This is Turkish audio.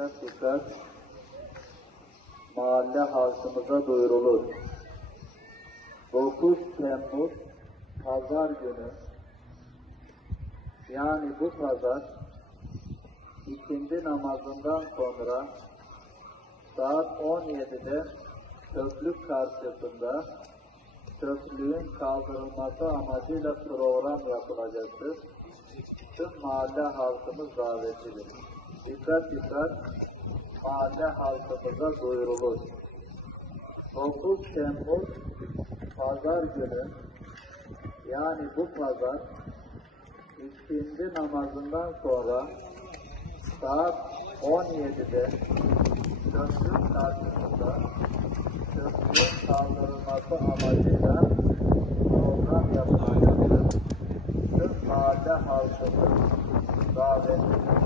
Dikkat dikkat. Mahalle halkımıza duyurulur. 9 Temmuz Pazar günü yani bu pazar ikindi namazından sonra saat 17'de çöplük karşısında çöplüğün kaldırılması amacıyla program yapılacaktır. Tüm mahalle halkımız davetlidir. Dikkat dikkat mahalle halkımıza duyurulur. 9 Temmuz Pazar günü yani bu pazar ikindi namazından sonra saat 17'de çöplük karşısında çöplüğün kaldırılması amacıyla program yapılacaktır. Tüm mahalle halkımız davetli